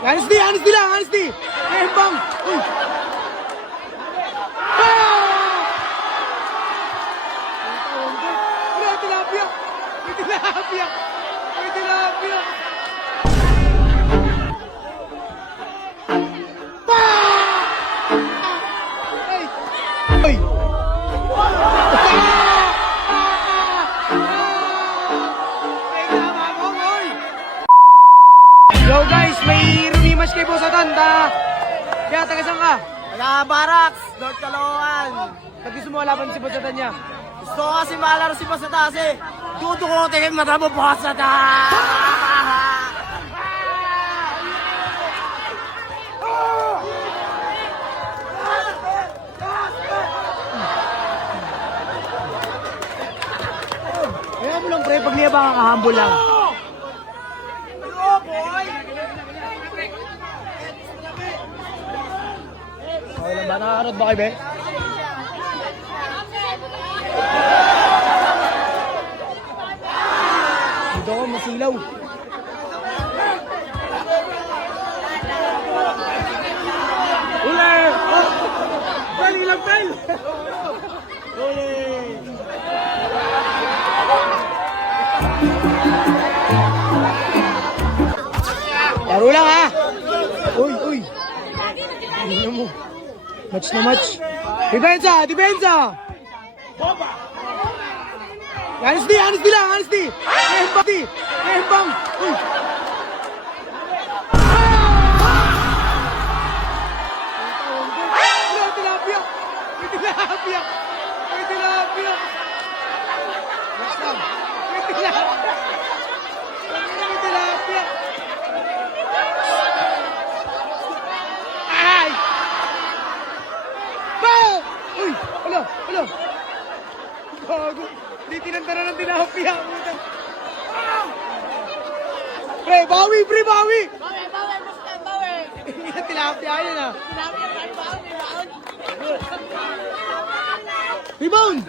Honesty, honesty lang, honesty. Bang. Uy. May tilapia. May tilapia. May tilapia. Ay. Uy. Yo guys, may rumimas kay Boss Atanda. Kaya taga saan ka? Taga Barracks, North Caloocan. Ba't gusto mo laban si Boss Atanda? Gusto ko kasi malaro si Boss Atanda. Dudukotin mata mo, Boss Atanda. Kaya mo lang pre, pag niyabang ka, humble lang. Okay lang ba? Nakakarot ba kayo, be? Dito ako, masilaw. Uli! Oh! Galing lang, Pel! Uli! Laro lang, ha? Uy, uy! Tingnan mo. Match na match. Depensa! Depensa! Honesty! Honesty lang! Honesty! Honesty! Bang! Uy! May tilapia! May tilapia! May tilapia! May tilapia! May tilapia! Ay! Bao! Uy! Hala! Hala! Bago! Hindi tinantara ng tilapia! Pre! Bawi! Pre! Bawi! Hindi na tilapia yun ah! Rebound!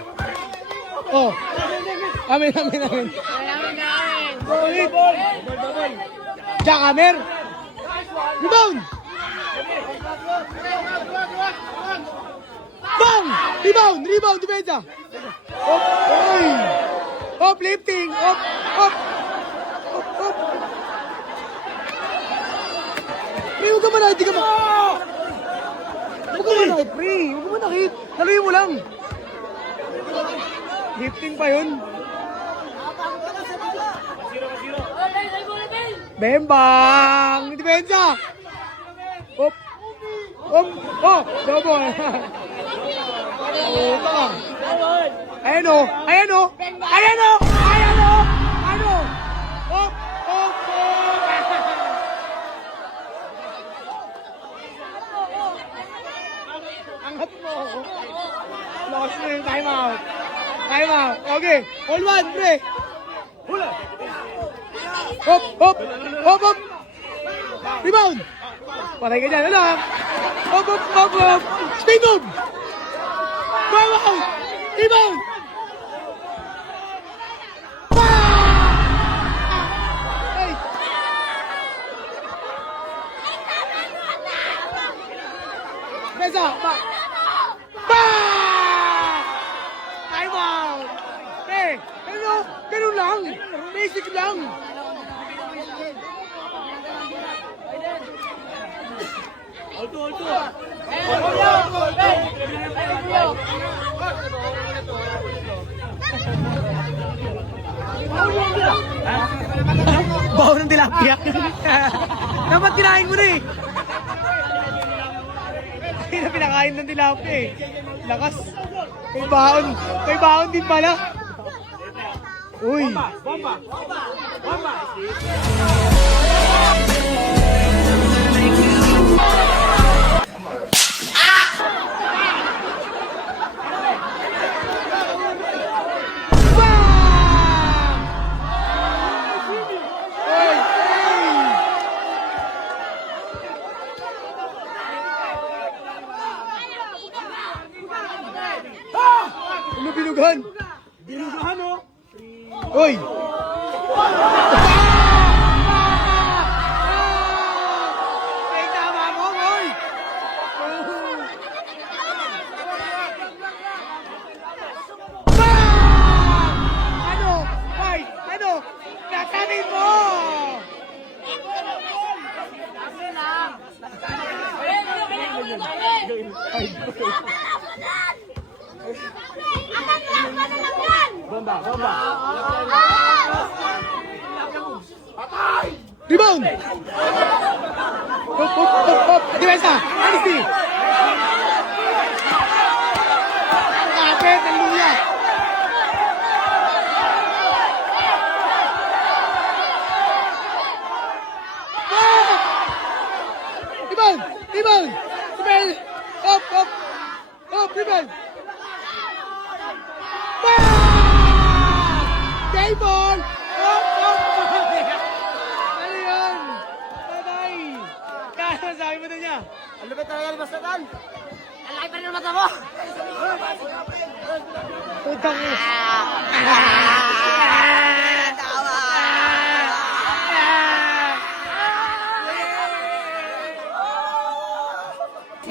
Oh! Amin! Ulit! Jackamer! Rebound! Bang! Rebound! Rebound! Depensa! Op! Oy! Op! Lifting! Op! Op! Op! Op! Pre, huwag ka manahit! Di ka ma... Huwag ka manahit, pre! Huwag ka manahit! Naluhin mo lang! Lifting pa yun! Bembang! Depensa! Op! Op! Oh! Double! Oh, tama! Ayan o! Ayan o! Ayan o! Ayan o! Ano? Op! Op! Op! Angat mo! Lost na yung time out! Time out! Okay! All one, pre! Hula! Hop! Hop! Hop! Hop! Rebound! Patay ka dyan! Ano? Hop! Hop! Hop! Hop! Stay move! Wow! Rebound! Hey! Mesa! Ba! Time out! Eh! Ganun lang! Basic lang! Alto! Baho ng tilapia. Dapat kinain ko na eh. Hindi na pinakain ng tilapia eh. Lakas. May baon. May baon din pala. Uy. Bomba. Binugahan! Binugahan oh! Uy! Bomba, bomba. Rebound! Hop, hop, hop, hop! Depensa! Honesty! Kapit! Ang luya! Rebound! Rebound! Rebound! Hop, hop! Hop, rebound! Game ball! Hop, hop! Ano yun? Patay! Kaya sabi mo na niya. Ang lupit talaga ni Boss Nathan. Ang laki pa rin ang mata mo. Utang mo.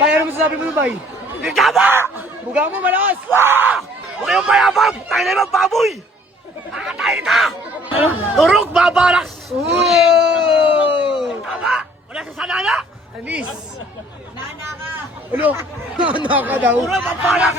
Bay, ano masasabi mo nun, Bay? Hindi tama! Buga mo, malakas! Huwag kayong mayabang! Tayo na yung baboy! Nakatayin ka! Turok babarak! Oh! Tama! Wala sa sanana! Anis! Nana ka! Ano? Nana ka daw? Turok babarak!